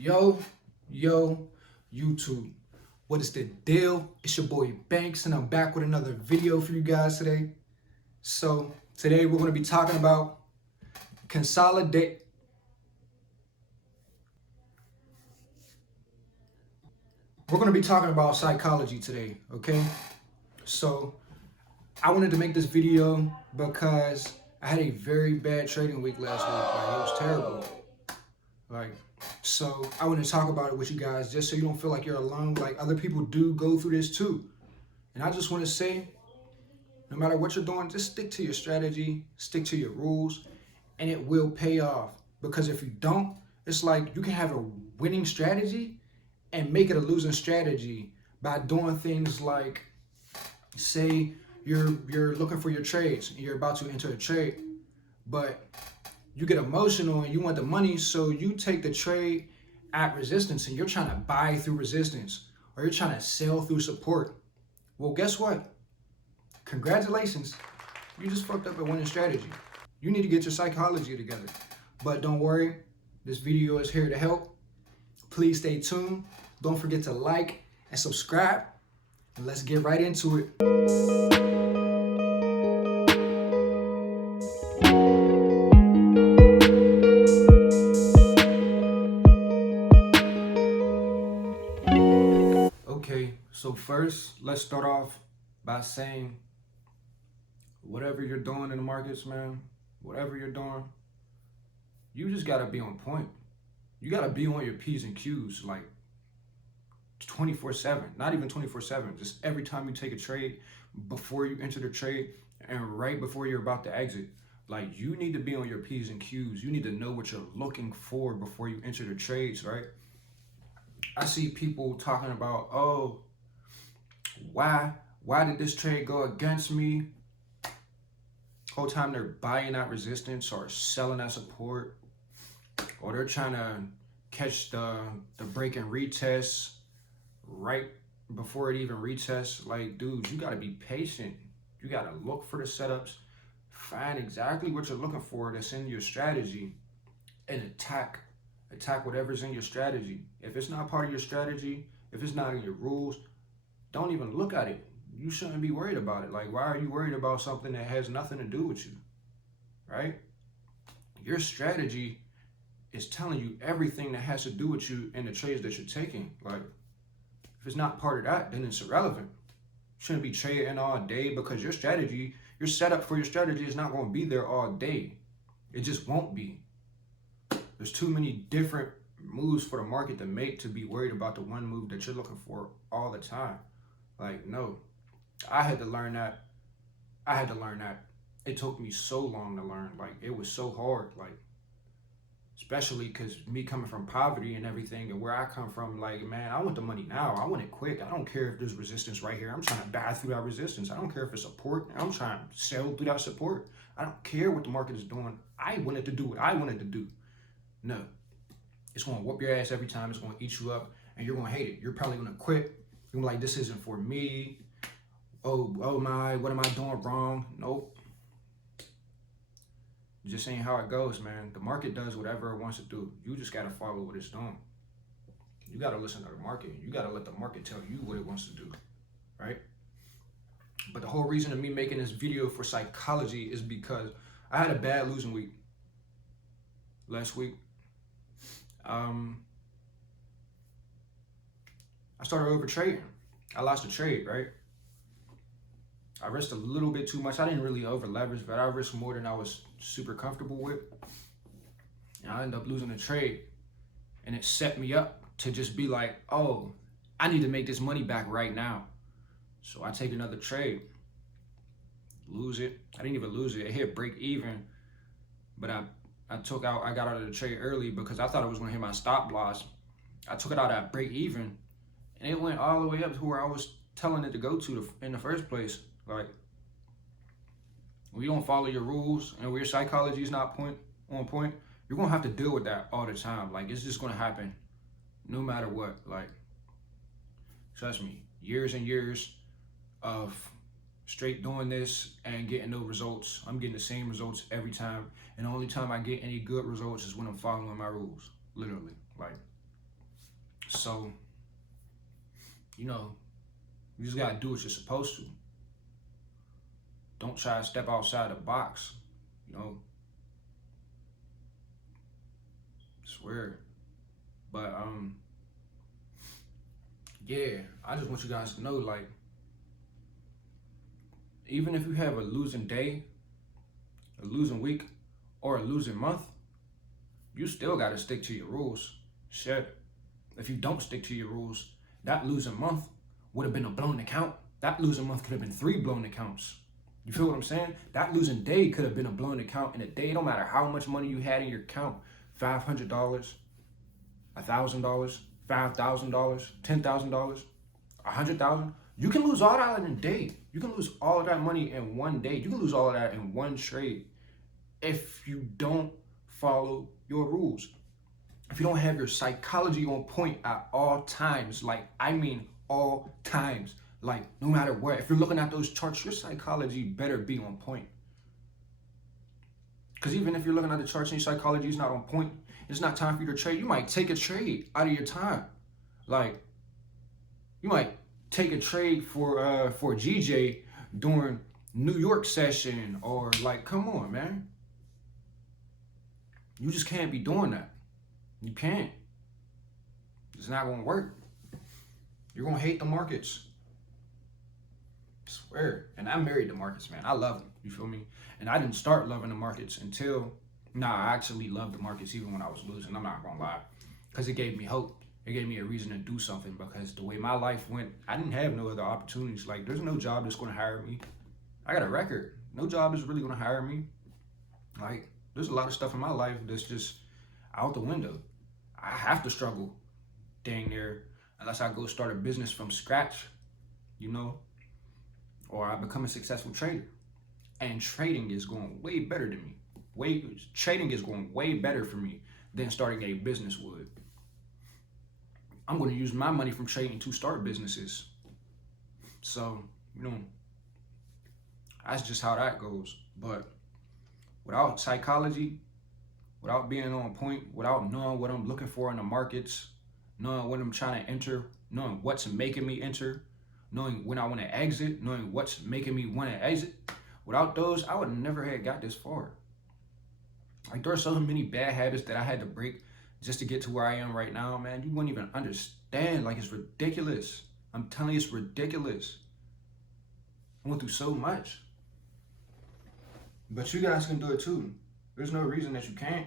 Yo, YouTube. What is the deal? It's your boy Banks, and I'm back with another video for you guys today. So, today we're going to be talking about consolidate. We're going to be talking about psychology today, okay? So, I wanted to make this video because I had a very bad trading week last week. Like, it was terrible. So I want to talk about it with you guys just so you don't feel like you're alone. Like, other people do go through this too. And I just want to say, no matter what you're doing, just stick to your strategy, stick to your rules, and it will pay off. Because if you don't, it's like you can have a winning strategy and make it a losing strategy by doing things like, say you're looking for your trades and you're about to enter a trade, but you get emotional and you want the money, so you take the trade at resistance and you're trying to buy through resistance, or you're trying to sell through support. Well, guess what? Congratulations. You just fucked up a winning strategy. You need to get your psychology together. But don't worry, this video is here to help. Please stay tuned. Don't forget to like and subscribe. And let's get right into it. Okay, so first, let's start off by saying whatever you're doing in the markets, man, whatever you're doing, you just gotta be on point. You gotta be on your P's and Q's like 24/7, not even 24/7, just every time you take a trade, before you enter the trade, and right before you're about to exit. Like, you need to be on your P's and Q's. You need to know what you're looking for before you enter the trades, right? I see people talking about, oh, why did this trade go against me? Whole time they're buying at resistance or selling at support, or they're trying to catch the break and retest right before it even retests. Like, dude, you gotta be patient. You gotta look for the setups, find exactly what you're looking for that's in your strategy, and attack whatever's in your strategy. If it's not part of your strategy, if it's not in your rules, don't even look at it. You shouldn't be worried about it. Like, why are you worried about something that has nothing to do with you, right? Your strategy is telling you everything that has to do with you in the trades that you're taking. Like, if it's not part of that, then it's irrelevant. You shouldn't be trading all day, because your strategy, your setup for your strategy is not going to be there all day. It just won't be. There's too many different moves for the market to make to be worried about the one move that you're looking for all the time. Like, no. I had to learn that. It took me so long to learn. Like, it was so hard. Like, especially because me coming from poverty and everything, and where I come from, like, man, I want the money now. I want it quick. I don't care if there's resistance right here. I'm trying to buy through that resistance. I don't care if it's support. I'm trying to sell through that support. I don't care what the market is doing. I wanted to do what I wanted to do. No, it's going to whoop your ass every time. It's going to eat you up, and you're going to hate it. You're probably going to quit. You're like, this isn't for me. Oh my, what am I doing wrong? Nope. Just ain't how it goes, man. The market does whatever it wants to do. You just got to follow what it's doing. You got to listen to the market. You got to let the market tell you what it wants to do, right? But the whole reason of me making this video for psychology is because I had a bad losing week last week. I started over trading. I lost a trade, right? I risked a little bit too much. I didn't really over leverage, but I risked more than I was super comfortable with. And I ended up losing the trade. And it set me up to just be like, oh, I need to make this money back right now. So I take another trade, lose it. I didn't even lose it. It hit break even, but I got out of the trade early because I thought it was going to hit my stop loss. I took it out at break even, and it went all the way up to where I was telling it to go to in the first place. Like, when you don't follow your rules and where your psychology is not on point, you're going to have to deal with that all the time. Like, it's just going to happen no matter what. Like, trust me, years and years of straight doing this and getting no results. I'm getting the same results every time. And the only time I get any good results is when I'm following my rules, literally. Like, So, you know, you just gotta do what you're supposed to. Don't try to step outside the box. You know, it's weird. But yeah, I just want you guys to know, like, even if you have a losing day, a losing week, or a losing month, you still gotta stick to your rules. Shit. If you don't stick to your rules, that losing month would have been a blown account. That losing month could have been 3 blown accounts. You feel what I'm saying? That losing day could have been a blown account in a day. It don't matter how much money you had in your account, $500, $1,000, $5,000, $10,000, $100,000. You can lose all that in a day. You can lose all of that money in one day. You can lose all of that in one trade if you don't follow your rules. If you don't have your psychology on point at all times, like, I mean all times, like, no matter what, if you're looking at those charts, your psychology better be on point. Because even if you're looking at the charts and your psychology is not on point, it's not time for you to trade. You might take a trade out of your time. Like, you might take a trade for GJ during New York session, or like, come on, man. You just can't be doing that. You can't. It's not gonna work. You're gonna hate the markets. I swear. And I married the markets, man. I love them. You feel me? And I didn't start loving the markets until, I actually loved the markets even when I was losing. I'm not gonna lie. Because it gave me hope. It gave me a reason to do something, because the way my life went, I didn't have no other opportunities. Like, there's no job that's gonna hire me. I got a record. No job is really gonna hire me. Like, there's a lot of stuff in my life that's just out the window. I have to struggle dang near, unless I go start a business from scratch, you know, or I become a successful trader. And trading is going way better than me. Trading is going way better for me than starting a business would. I'm going to use my money from trading to start businesses. So, you know, that's just how that goes. But without psychology, without being on point, without knowing what I'm looking for in the markets, knowing when I'm trying to enter, knowing what's making me enter, knowing when I want to exit, knowing what's making me want to exit, without those, I would never have got this far. Like, there are so many bad habits that I had to break just to get to where I am right now, man. You wouldn't even understand. Like, it's ridiculous. I'm telling you, it's ridiculous. I went through so much. But you guys can do it too. There's no reason that you can't.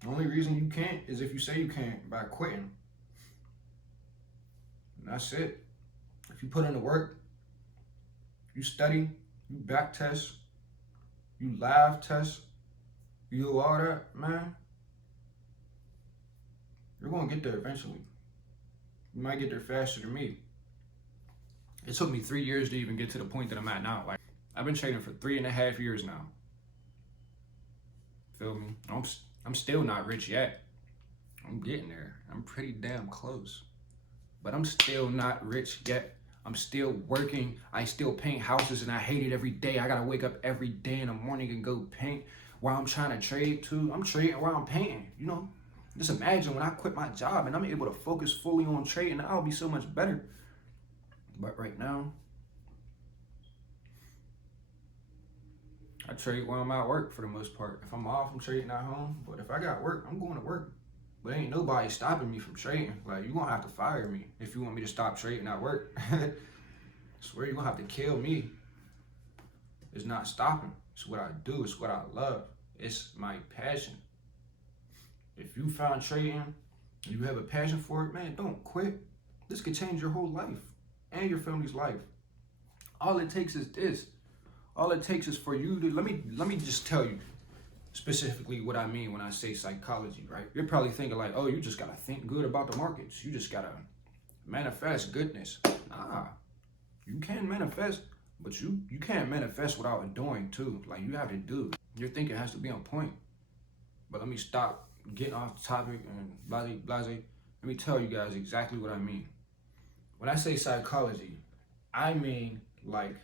The only reason you can't is if you say you can't, by quitting. And that's it. If you put in the work, you study, you back test, you live test, you do all that, man, you're gonna get there eventually. You might get there faster than me. It took me 3 years to even get to the point that I'm at now. Like, I've been trading for 3.5 years now. Feel me? I'm still not rich yet. I'm getting there. I'm pretty damn close. But I'm still not rich yet. I'm still working. I still paint houses, and I hate it every day. I gotta wake up every day in the morning and go paint while I'm trying to trade too. I'm trading while I'm painting, you know? Just imagine when I quit my job and I'm able to focus fully on trading, I'll be so much better. But right now, I trade while I'm at work for the most part. If I'm off, I'm trading at home. But if I got work, I'm going to work. But ain't nobody stopping me from trading. Like, you're going to have to fire me if you want me to stop trading at work. I swear, you're going to have to kill me. It's not stopping. It's what I do. It's what I love. It's my passion. If you found trading and you have a passion for it, man, don't quit. This could change your whole life and your family's life. All it takes is this. All it takes is for you to, let me just tell you specifically what I mean when I say psychology, right? You're probably thinking like, oh, you just gotta think good about the markets. You just gotta manifest goodness. Nah, you can manifest, but you can't manifest without doing too. Like, you have to do. Your thinking has to be on point. But let me stop getting off the topic and blase. Let me tell you guys exactly what I mean. When I say psychology, I mean, like,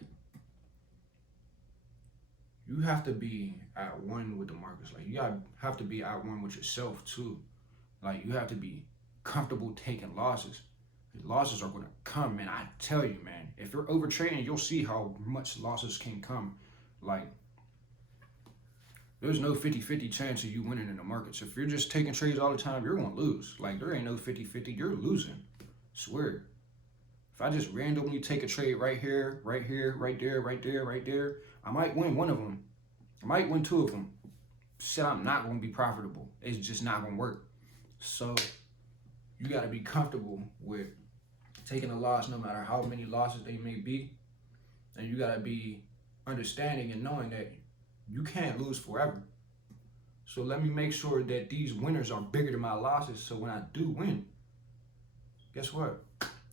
you have to be at one with the markets. Like, you have to be at one with yourself too. Like, you have to be comfortable taking losses. Losses are going to come, man. I tell you, man, if you're over trading, you'll see how much losses can come. Like, there's no 50-50 chance of you winning in the markets. If you're just taking trades all the time, you're going to lose. Like, there ain't no 50-50. You're losing. Swear. If I just randomly take a trade right here, right here, right there, right there, right there, I might win one of them. I might win two of them. Shit, I'm not going to be profitable. It's just not going to work. So you got to be comfortable with taking a loss no matter how many losses they may be. And you got to be understanding and knowing that you can't lose forever. So let me make sure that these winners are bigger than my losses. So when I do win, guess what?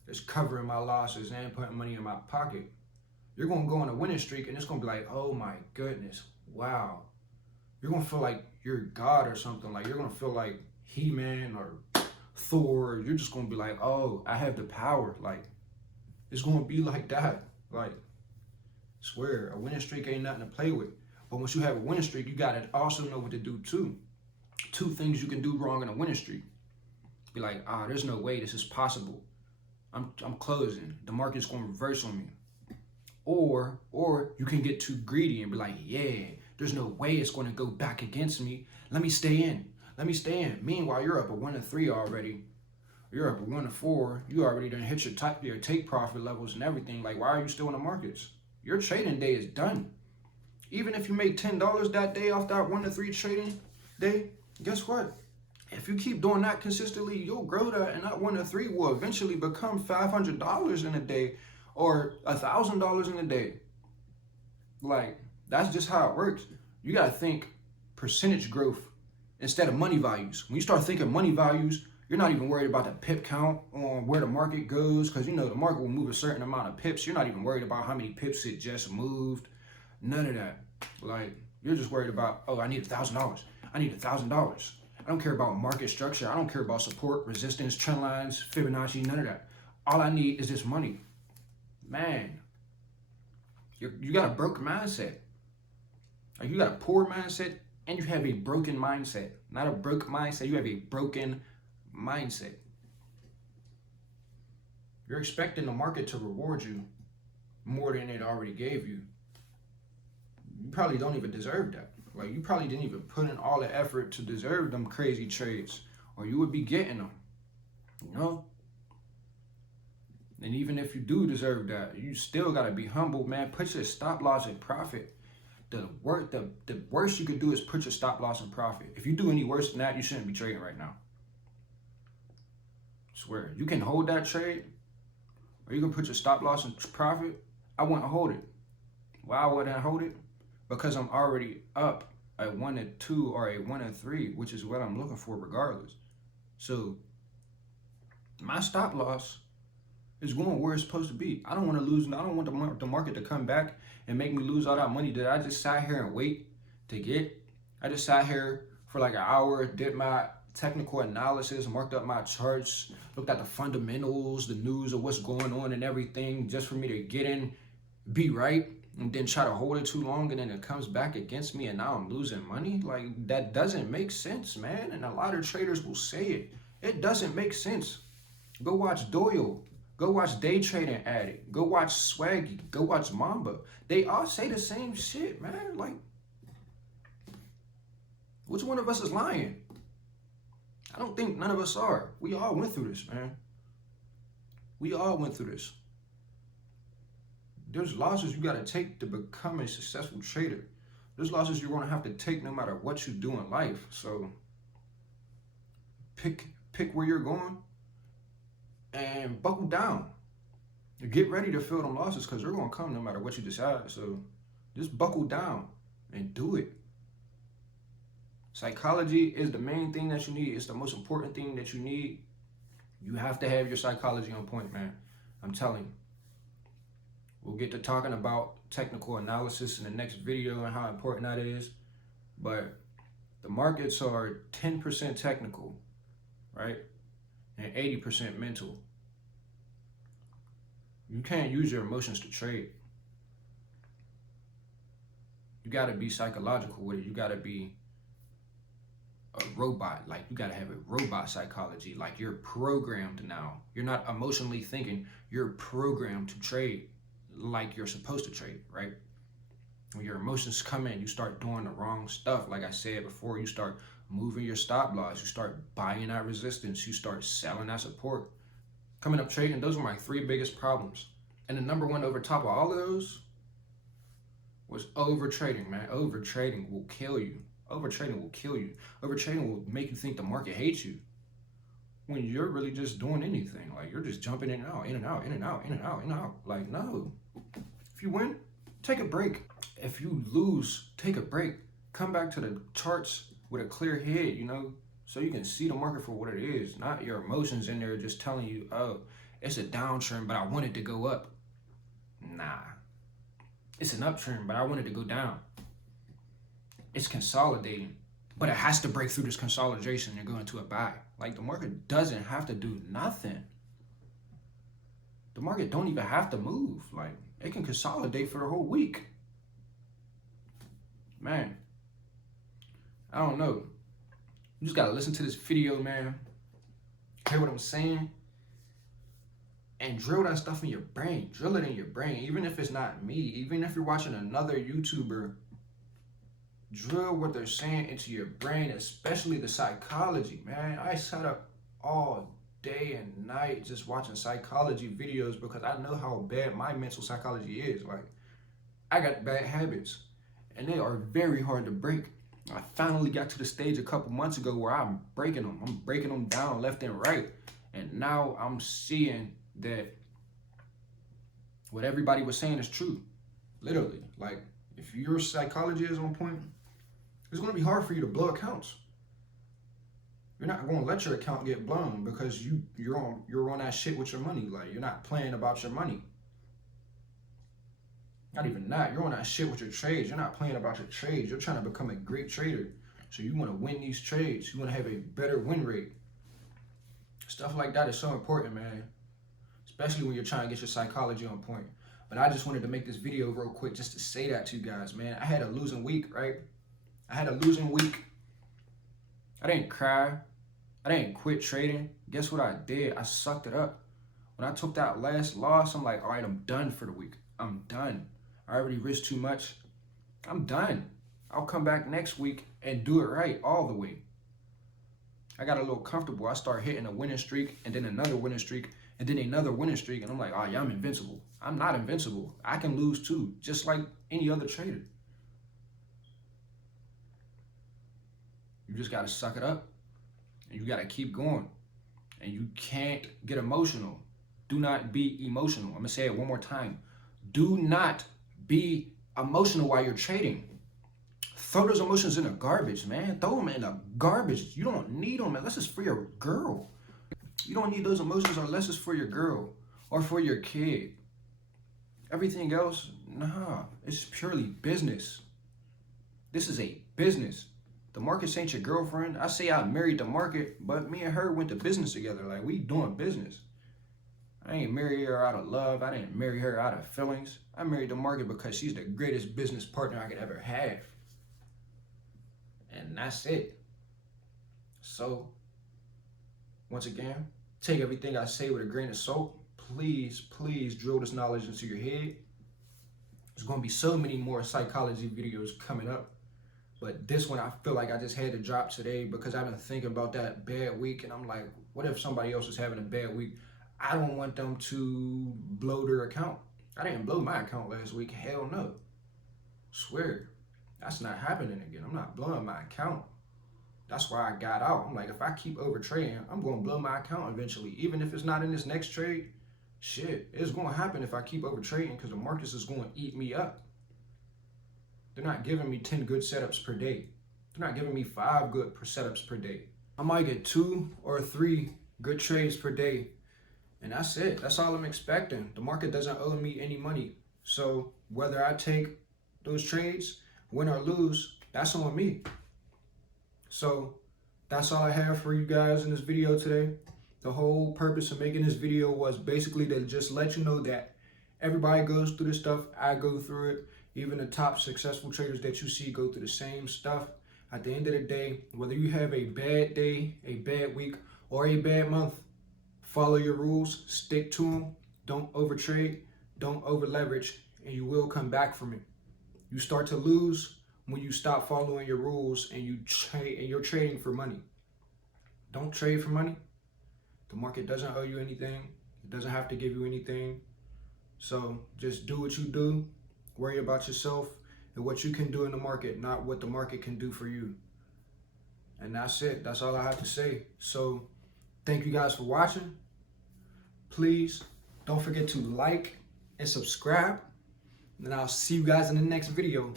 It's covering my losses and putting money in my pocket. You're going to go on a winning streak and it's going to be like, oh my goodness, wow. You're going to feel like you're God or something. Like, you're going to feel like He-Man or Thor. You're just going to be like, oh, I have the power. Like, it's going to be like that. Like, I swear, a winning streak ain't nothing to play with. But once you have a winning streak, you got to also know what to do too. Two things you can do wrong in a winning streak. Be like, there's no way this is possible. I'm closing. The market's going to reverse on me. Or you can get too greedy and be like, yeah, there's no way it's going to go back against me. Let me stay in. Let me stay in. Meanwhile, you're up at 1-3 already. You're up at 1-4. You already done hit your take profit levels and everything. Like, why are you still in the markets? Your trading day is done. Even if you make $10 that day off that 1-3 trading day, guess what? If you keep doing that consistently, you'll grow that, and that 1-3 will eventually become $500 in a day or $1,000 in a day. Like, that's just how it works. You got to think percentage growth instead of money values. When you start thinking money values, you're not even worried about the pip count on where the market goes, because you know the market will move a certain amount of pips. You're not even worried about how many pips it just moved. None of that. Like, you're just worried about, oh, I need $1,000. I need $1,000. I don't care about market structure. I don't care about support, resistance, trend lines, Fibonacci, none of that. All I need is this money. Man, you got a broke mindset. Like, you got a poor mindset and you have a broken mindset. Not a broke mindset, you have a broken mindset. You're expecting the market to reward you more than it already gave you. You probably don't even deserve that. Like, you probably didn't even put in all the effort to deserve them crazy trades, or you would be getting them, you know? And even if you do deserve that, you still got to be humble, man. Put your stop loss in profit. The worst you could do is put your stop loss in profit. If you do any worse than that, you shouldn't be trading right now. I swear. You can hold that trade, or you can put your stop loss in profit. I wouldn't hold it. Why wouldn't I hold it? Because I'm already up at 1-2 or a 1-3, which is what I'm looking for regardless. So my stop loss is going where it's supposed to be. I don't want to lose. I don't want the market to come back and make me lose all that money that I just sat here and wait to get. I just sat here for like an hour, did my technical analysis, marked up my charts, looked at the fundamentals, the news of what's going on and everything, just for me to get in, be right, and then try to hold it too long, and then it comes back against me, and now I'm losing money. Like, that doesn't make sense, man. And a lot of traders will say it. It doesn't make sense. Go watch Doyle. Go watch Day Trading Addict. Go watch Swaggy. Go watch Mamba. They all say the same shit, man. Like, which one of us is lying? I don't think none of us are. We all went through this, man. We all went through this. There's losses you got to take to become a successful trader. There's losses you're going to have to take no matter what you do in life. So pick where you're going and buckle down. Get ready to feel them losses, because they're going to come no matter what you decide. So just buckle down and do it. Psychology is the main thing that you need. It's the most important thing that you need. You have to have your psychology on point, man. I'm telling you. We'll get to talking about technical analysis in the next video and how important that is. But the markets are 10% technical, right? And 80% mental. You can't use your emotions to trade. You got to be psychological with it. You got to be a robot. Like, you gotta have a robot psychology. Like, you're programmed now. You're not emotionally thinking. You're programmed to trade like you're supposed to trade, right? When your emotions come in, you start doing the wrong stuff. Like I said before, you start moving your stop loss. You start buying at resistance. You start selling at support. Coming up trading, those were my 3 biggest problems. And the number one over top of all of those was overtrading, man. Overtrading will kill you. Overtrading will kill you. Overtrading will make you think the market hates you, when you're really just doing anything. Like, you're just jumping in and out, in and out, in and out, in and out, in and out. Like, no. If you win, take a break. If you lose, take a break. Come back to the charts with a clear head, so you can see the market for what it is, not your emotions in there just telling you, oh, it's a downtrend, but I want it to go up. Nah. It's an uptrend, but I want it to go down. It's consolidating, but it has to break through this consolidation and go into a buy. Like, the market doesn't have to do nothing. The market don't even have to move. Like, it can consolidate for the whole week. Man, I don't know. You just gotta listen to this video, man. Hear what I'm saying? And drill that stuff in your brain. Drill it in your brain. Even if it's not me, even if you're watching another YouTuber, drill what they're saying into your brain, especially the psychology, man. I sat up all day and night just watching psychology videos because I know how bad my mental psychology is. Like, I got bad habits and they are very hard to break. I finally got to the stage a couple months ago where I'm breaking them. I'm breaking them down left and right. And now I'm seeing that what everybody was saying is true. Literally. Like, if your psychology is on point, it's going to be hard for you to blow accounts. You're not going to let your account get blown because you're on that shit with your money. Like, you're not playing about your money. Not even that. You're on that shit with your trades. You're not playing about your trades. You're trying to become a great trader. So you want to win these trades. You want to have a better win rate. Stuff like that is so important, man. Especially when you're trying to get your psychology on point. But I just wanted to make this video real quick just to say that to you guys, man. I had a losing week, right? I had a losing week. I didn't cry. I didn't quit trading. Guess what I did? I sucked it up. When I took that last loss, I'm like, all right, I'm done for the week. I'm done. I already risked too much. I'm done. I'll come back next week and do it right all the way. I got a little comfortable. I started hitting a winning streak and then another winning streak and then another winning streak. And I'm like, oh, yeah, I'm invincible. I'm not invincible. I can lose too, just like any other trader. You just got to suck it up and you got to keep going. And you can't get emotional. Do not be emotional. I'm going to say it one more time. Do not be emotional while you're trading. Throw those emotions in the garbage, man. Throw them in the garbage. You don't need them unless it's for your girl. You don't need those emotions unless it's for your girl or for your kid. Everything else, nah, it's purely business. This is a business. The market ain't your girlfriend. I say I married the market, but me and her went to business together. Like, we doing business. I ain't marry her out of love. I didn't marry her out of feelings. I married the market because she's the greatest business partner I could ever have. And that's it. So, once again, take everything I say with a grain of salt. Please, please drill this knowledge into your head. There's going to be so many more psychology videos coming up. But this one, I feel like I just had to drop today because I've been thinking about that bad week. And I'm like, what if somebody else is having a bad week? I don't want them to blow their account. I didn't blow my account last week. Hell no. Swear. That's not happening again. I'm not blowing my account. That's why I got out. I'm like, if I keep over trading, I'm going to blow my account eventually. Even if it's not in this next trade, shit, it's going to happen if I keep over trading because the markets is going to eat me up. They're not giving me 10 good setups per day. They're not giving me 5 good setups per day. I might get 2 or 3 good trades per day. And that's it. That's all I'm expecting. The market doesn't owe me any money. So whether I take those trades, win or lose, that's on me. So that's all I have for you guys in this video today. The whole purpose of making this video was basically to just let you know that everybody goes through this stuff. I go through it. Even the top successful traders that you see go through the same stuff. At the end of the day, whether you have a bad day, a bad week, or a bad month, follow your rules, stick to them, don't overtrade, don't over leverage, and you will come back from it. You start to lose when you stop following your rules and you're trading for money. Don't trade for money. The market doesn't owe you anything. It doesn't have to give you anything. So just do what you do. Worry about yourself and what you can do in the market, not what the market can do for you. And that's it. That's all I have to say. So thank you guys for watching. Please don't forget to like and subscribe. And I'll see you guys in the next video.